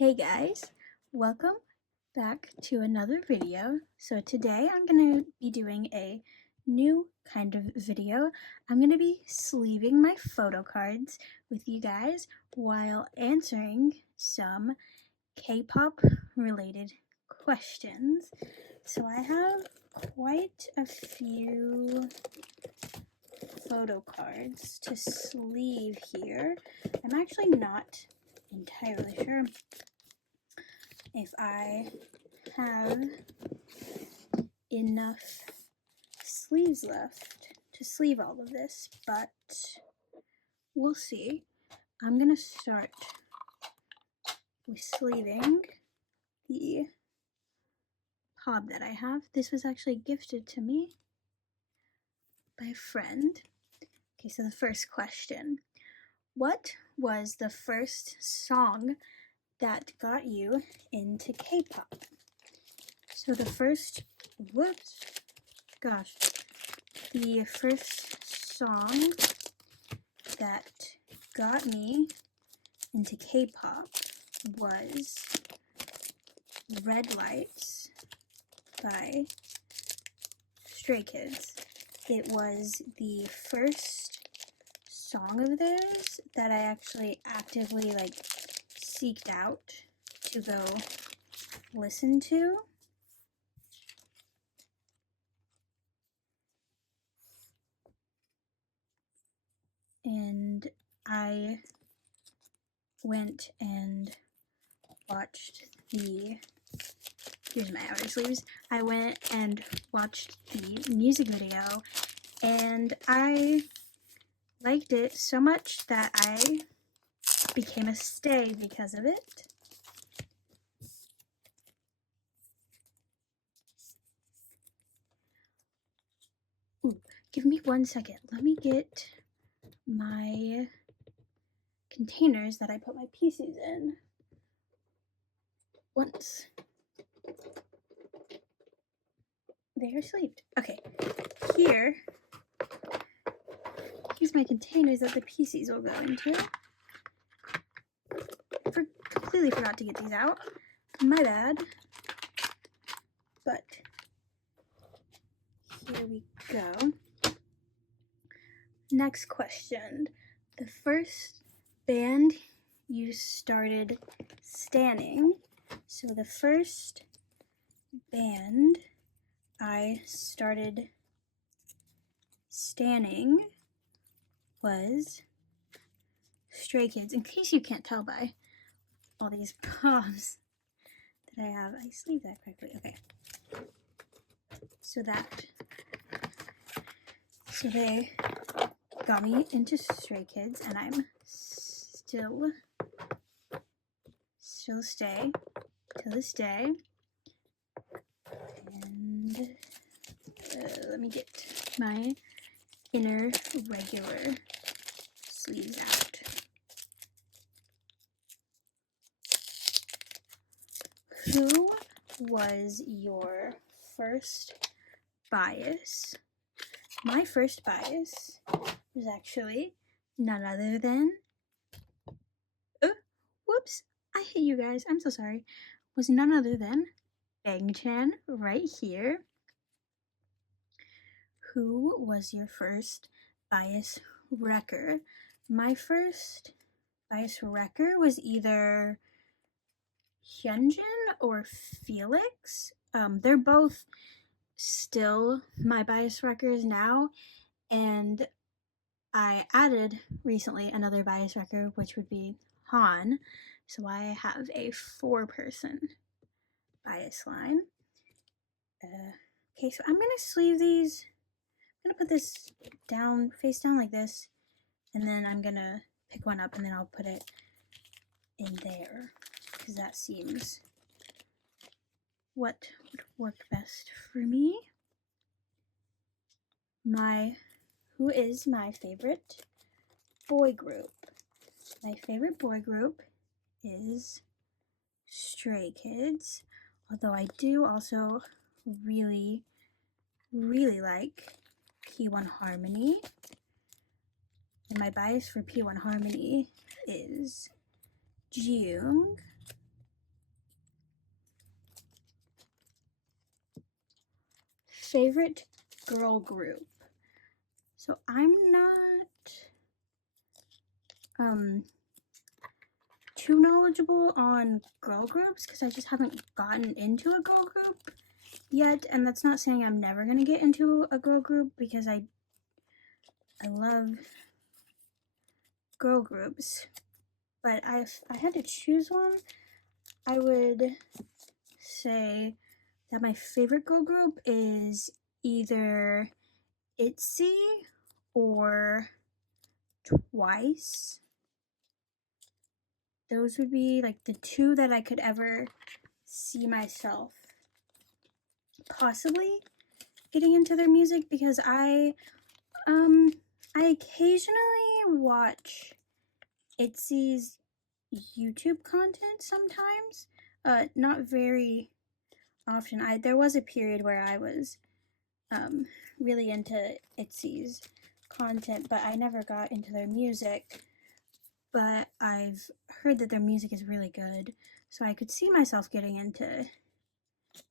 Hey guys, welcome back to another video. So today I'm going to be doing a new kind of video. I'm going to be sleeving my photo cards with you guys while answering some K-pop related questions. So I have quite a few photo cards to sleeve here. I'm actually not entirely sure if I have enough sleeves left to sleeve all of this, but we'll see. I'm gonna start with sleeving the pod that I have. This was actually gifted to me by a friend. Okay, so the first question. What was the first song that got you into K-pop? So the first song that got me into K-pop was Red Lights by Stray Kids. It was the first song of theirs that I actually actively seeked out to go listen to. And I went and watched here's my outer sleeves. I went and watched the music video and I liked it so much that I became a stay because of it. Ooh, give me 1 second. Let me get my containers that I put my pieces in. Once they are sleeved. Okay, here's my containers that the PCs will go into. Completely forgot to get these out. My bad. But here we go. Next question. The first band you started standing. So the first band I started standing was Stray Kids. In case you can't tell by all these props that I have, I sleeved that correctly. Okay. So they got me into Stray Kids, and I'm still stay to this day. And let me get my inner regular sleeves out. Who was your first bias? My first bias was actually none other than whoops, I hate you guys, I'm so sorry. Was none other than Bang-chan right here. Who was your first bias wrecker? My first bias wrecker was either Hyunjin or Felix. They're both still my bias wreckers now, and I added recently another bias wrecker, which would be Han. So I have a 4-person bias line. Okay, so I'm gonna sleeve these. I'm gonna put this down, face down like this, and then I'm gonna pick one up and then I'll put it in there because that seems what would work best for me. Who is my favorite boy group? My favorite boy group is Stray Kids, although I do also really like P1 Harmony. And my bias for P1 Harmony is Jung. favorite girl group. So I'm not too knowledgeable on girl groups because I just haven't gotten into a girl group yet, and that's not saying I'm never gonna get into a girl group because I love girl groups. But if I had to choose one, I would say that my favorite girl group is either ITZY or Twice. Those would be like the two that I could ever see myself possibly getting into their music, because I occasionally watch ITZY's YouTube content sometimes. Not very often. There was a period where I was really into ITZY's content, but I never got into their music. But I've heard that their music is really good, so I could see myself getting into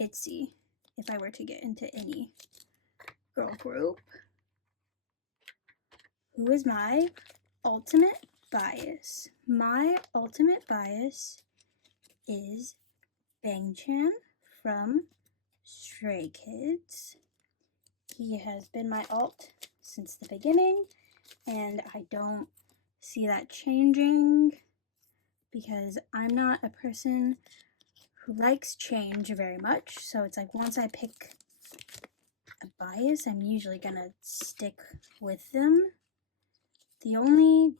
ITZY if I were to get into any girl group. Who is my ultimate bias? My ultimate bias is Bangchan from Stray Kids. He has been my alt since the beginning, and I don't see that changing because I'm not a person who likes change very much. So it's like once I pick a bias, I'm usually gonna stick with them. The only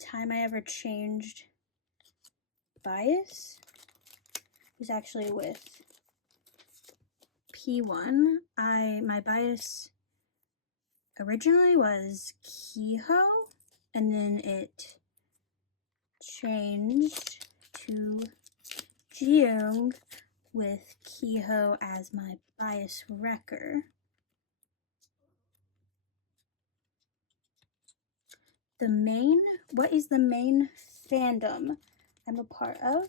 time I ever changed bias was actually with P1. My bias originally was Keho, and then it changed to Jiyoung with Keho as my bias wrecker. What is the main fandom I'm a part of?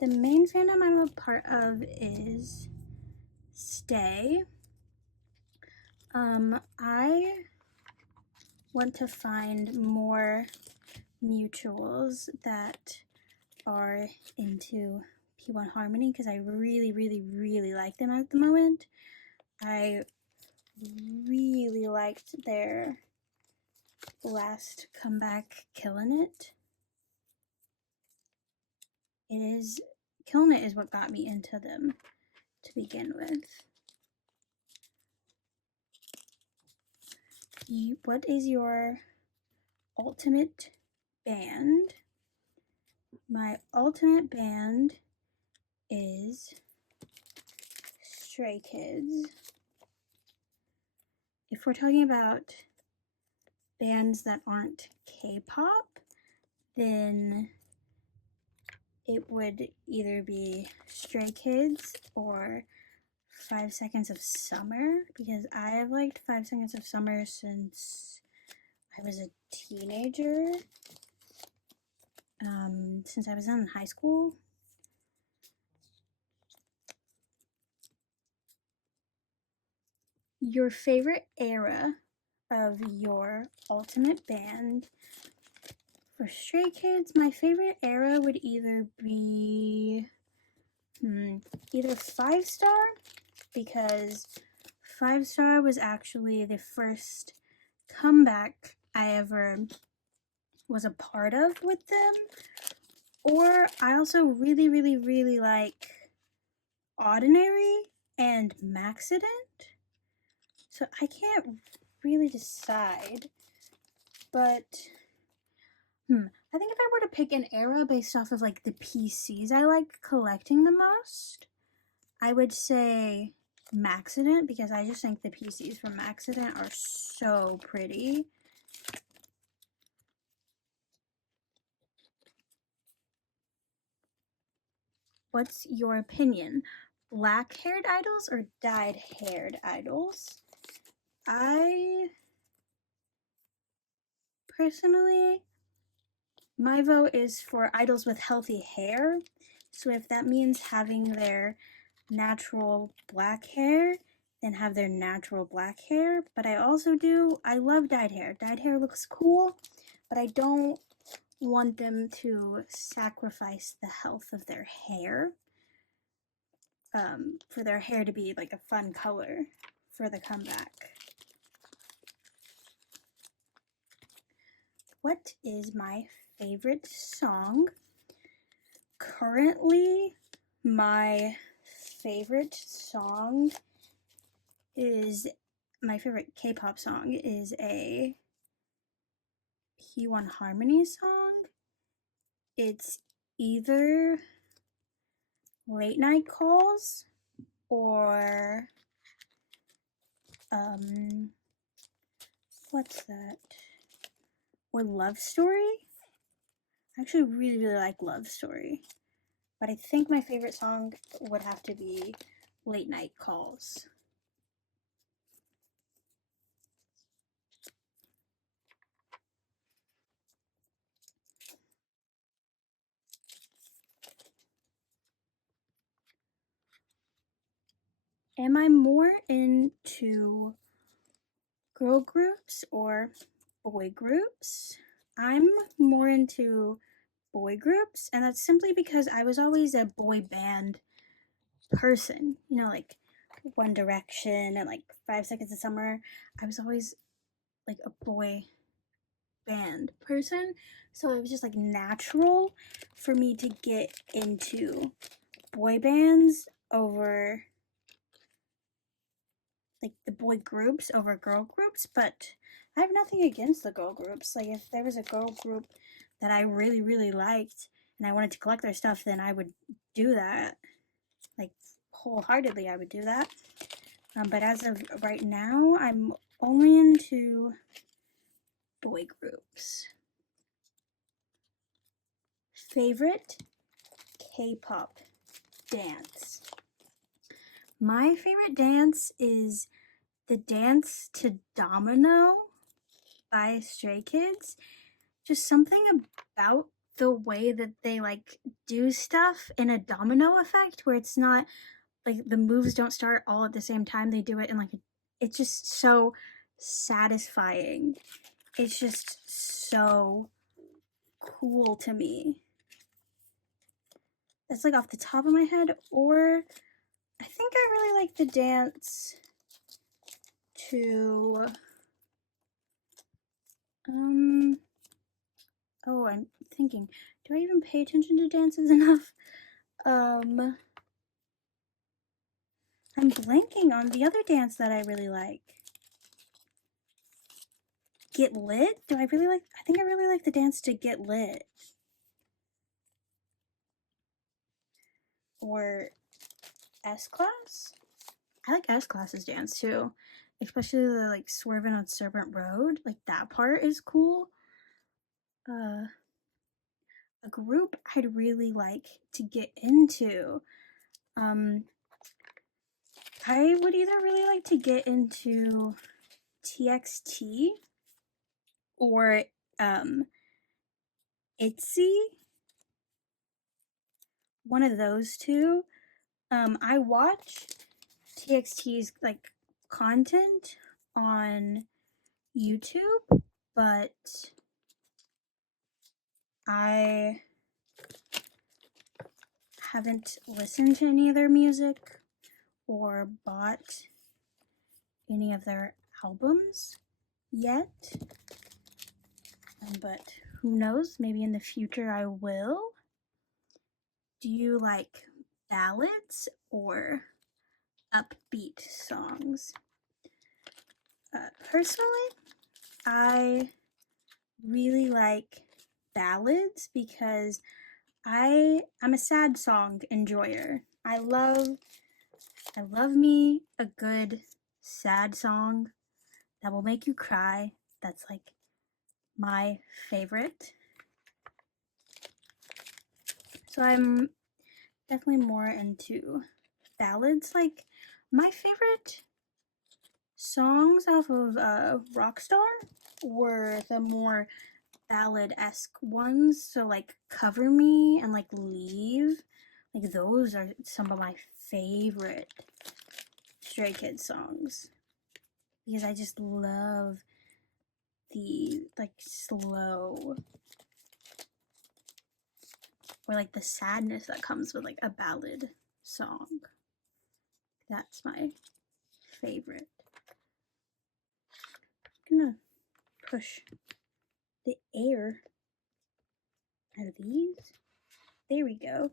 The main fandom I'm a part of is Stay. I want to find more mutuals that are into P1 Harmony because I really like them at the moment. I really liked their last comeback, Killin' It. Killin' It is what got me into them to begin with. What is your ultimate band? My ultimate band is Stray Kids. If we're talking about bands that aren't K-pop, then it would either be Stray Kids or 5 Seconds of Summer, because I have liked 5 Seconds of Summer since I was a teenager, since I was in high school. Your favorite era of your ultimate band? For Stray Kids, my favorite era would either be either 5 Star, because 5 Star was actually the first comeback I ever was a part of with them, or I also really like Ordinary and Maxident. So I can't really decide, but I think if I were to pick an era based off of like the PCs I like collecting the most, I would say Maxident, because I just think the PCs from Maxident are so pretty. What's your opinion? Black-haired idols or dyed-haired idols? I personally, my vote is for idols with healthy hair. So if that means having their natural black hair, and have their natural black hair, but I love dyed hair. Dyed hair looks cool, but I don't want them to sacrifice the health of their hair for their hair to be like a fun color for the comeback. What is my favorite song? Currently, my favorite K-pop song is a P1 Harmony song. It's either Late Night Calls or what's that? Or Love Story. I actually really like Love Story, but I think my favorite song would have to be Late Night Calls. Am I more into girl groups or boy groups? I'm more into boy groups, and that's simply because I was always a boy band person. You know, like One Direction and like 5 Seconds of Summer. I was always like a boy band person, so it was just like natural for me to get into boy bands over like the boy groups over girl groups. But I have nothing against the girl groups. Like if there was a girl group that I really liked and I wanted to collect their stuff, then I would do that. Like wholeheartedly I would do that. But as of right now, I'm only into boy groups. Favorite K-pop dance. My favorite dance is the dance to Domino by Stray Kids. Just something about the way that they like do stuff in a domino effect where it's not like the moves don't start all at the same time. They do it in like it's just so satisfying. It's just so cool to me. That's like off the top of my head. Or I think I really like the dance to oh, I'm thinking, do I even pay attention to dances enough? I'm blanking on the other dance that I really like. Get Lit? I think I really like the dance to Get Lit. Or S-Class? I like S-Class's dance too. Especially the like swerving on Serpent Road. Like that part is cool. A group I'd really like to get into. I would either really like to get into TXT or ITZY. One of those two. I watch TXT's like content on YouTube, but I haven't listened to any of their music or bought any of their albums yet. But who knows? Maybe in the future I will. Do you like ballads or upbeat songs? Personally, I really like ballads because I'm a sad song enjoyer. I love me a good sad song that will make you cry. That's like my favorite. So I'm definitely more into ballads. Like my favorite songs off of Rockstar were the more ballad-esque ones. So like Cover Me and like Leave. Like those are some of my favorite Stray Kids songs because I just love the like slow or like the sadness that comes with like a ballad song. That's my favorite. I'm gonna push the air out of these. There we go.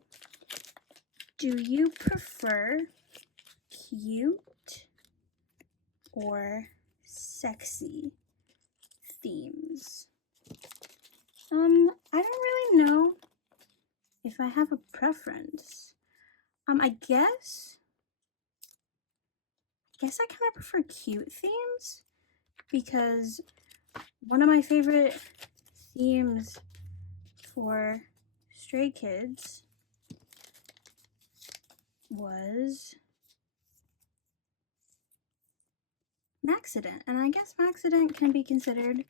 Do you prefer cute or sexy themes? I don't really know if I have a preference. I guess I kind of prefer cute themes because one of my favorite themes for Stray Kids was Maxident, and I guess Maxident can be considered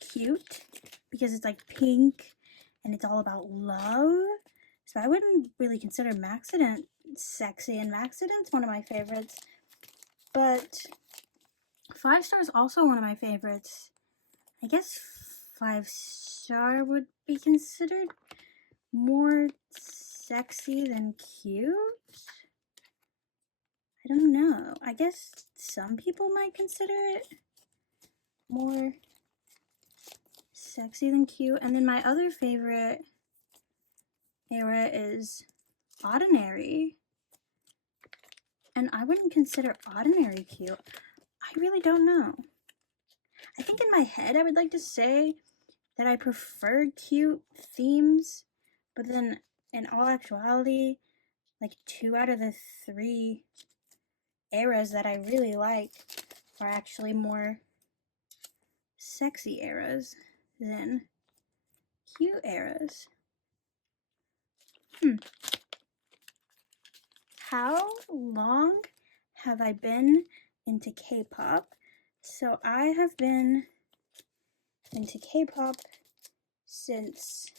cute because it's like pink and it's all about love. So I wouldn't really consider Maxident sexy, and Maxident's one of my favorites. But 5 Star is also one of my favorites. I guess 5 Star would be considered more sexy than cute. I don't know. I guess some people might consider it more sexy than cute. And then my other favorite era is Ordinary. And I wouldn't consider Ordinary cute. I really don't know. I think in my head I would like to say that I prefer cute themes, but then in all actuality, like 2 out of the 3 eras that I really like are actually more sexy eras than cute eras. How long have I been into K-pop? So I have been into K-pop since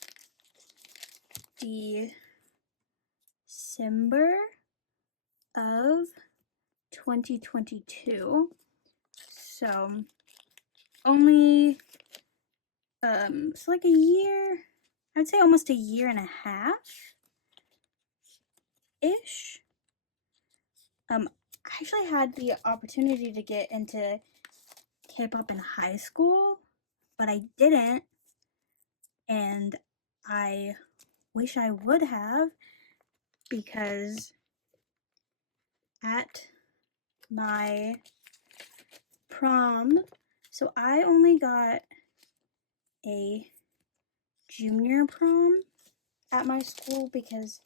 December of 2022. So only so like a year, I would say almost a year and a half ish. I actually had the opportunity to get into K-pop in high school, but I didn't, and I wish I would have, because at my prom, so I only got a junior prom at my school because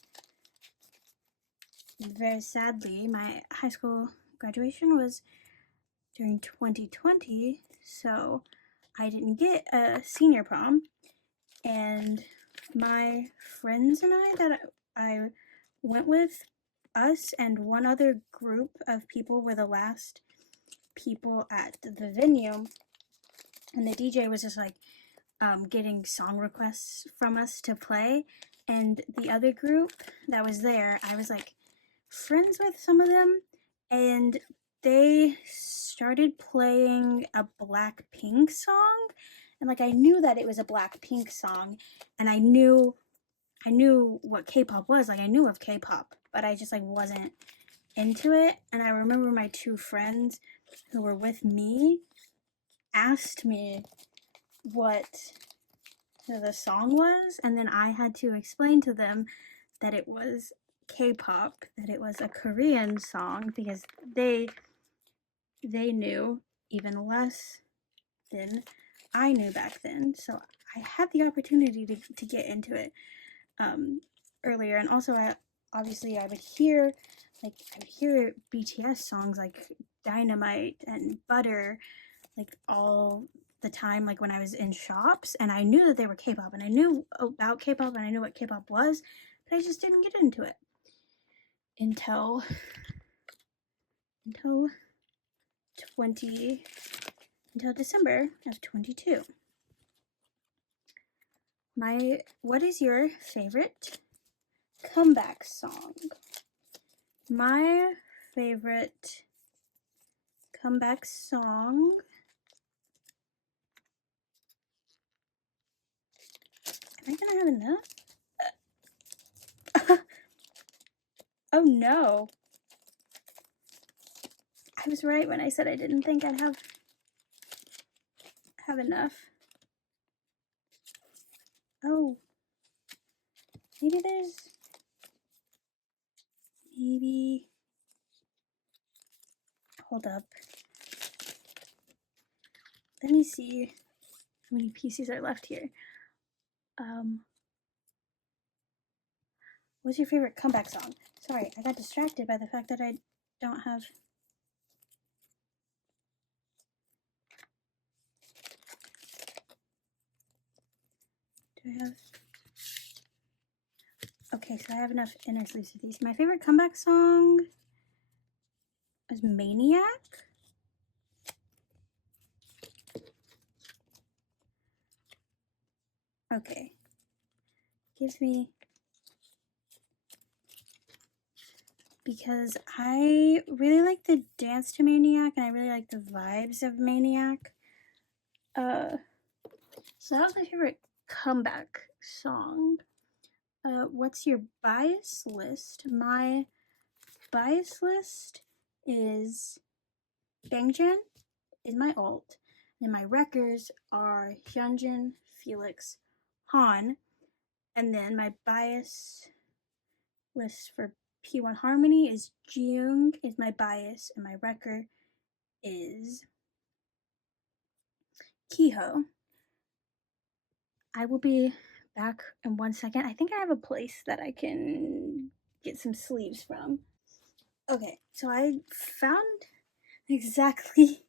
very sadly my high school graduation was during 2020, so I didn't get a senior prom. And my friends and I that I went with, us and one other group of people, were the last people at the venue, and the DJ was just like getting song requests from us to play. And the other group that was there, I was like friends with some of them, and they started playing a Blackpink song, and like I knew that it was a Blackpink song, and I knew what K-pop was. Like I knew of K-pop, but I just like wasn't into it. And I remember my 2 friends who were with me asked me what the song was, and then I had to explain to them that it was K-pop, that it was a Korean song, because they knew even less than I knew back then. So I had the opportunity to get into it earlier. And also I would hear BTS songs like Dynamite and Butter like all the time, like when I was in shops, and I knew that they were K-pop, and I knew about K-pop, and I knew what K-pop was, but I just didn't get into it until December of 22. What is your favorite comeback song? My favorite comeback song. Am I gonna have enough? Oh no. I was right when I said I didn't think I'd have enough. Oh. Maybe, hold up. Let me see how many pieces are left here. What's your favorite comeback song? Sorry, I got distracted by the fact that I don't have. Do I have? Okay, so I have enough inner sleeves of these. My favorite comeback song is Maniac. Okay. Gives me, because I really like the dance to Maniac and I really like the vibes of Maniac. So that was my favorite comeback song. What's your bias list? My bias list is Bangjan is my alt, and my wreckers are Hyunjin, Felix, Han, and then my bias list for P1 Harmony is Jung is my bias, and my wrecker is Kiho. I will be back in 1 second. I think I have a place that I can get some sleeves from. Okay, so I found exactly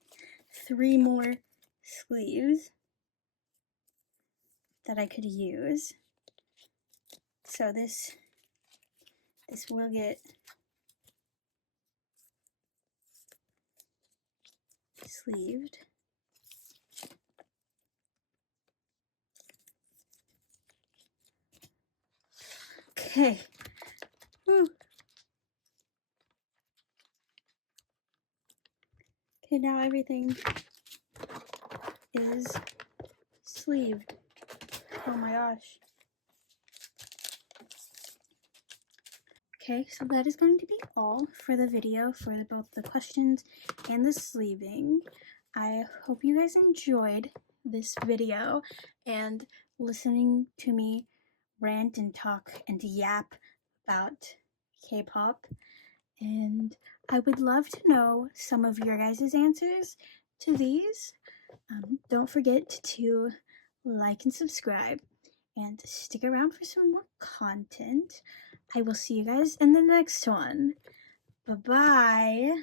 3 more sleeves that I could use. So this will get sleeved. Okay. Woo. Okay, now everything is sleeved. Oh my gosh. Okay, so that is going to be all for the video for both the questions and the sleeving. I hope you guys enjoyed this video and listening to me rant and talk and yap about K-pop. And I would love to know some of your guys' answers to these. Don't forget to like and subscribe and stick around for some more content. I will see you guys in the next one. Bye-bye.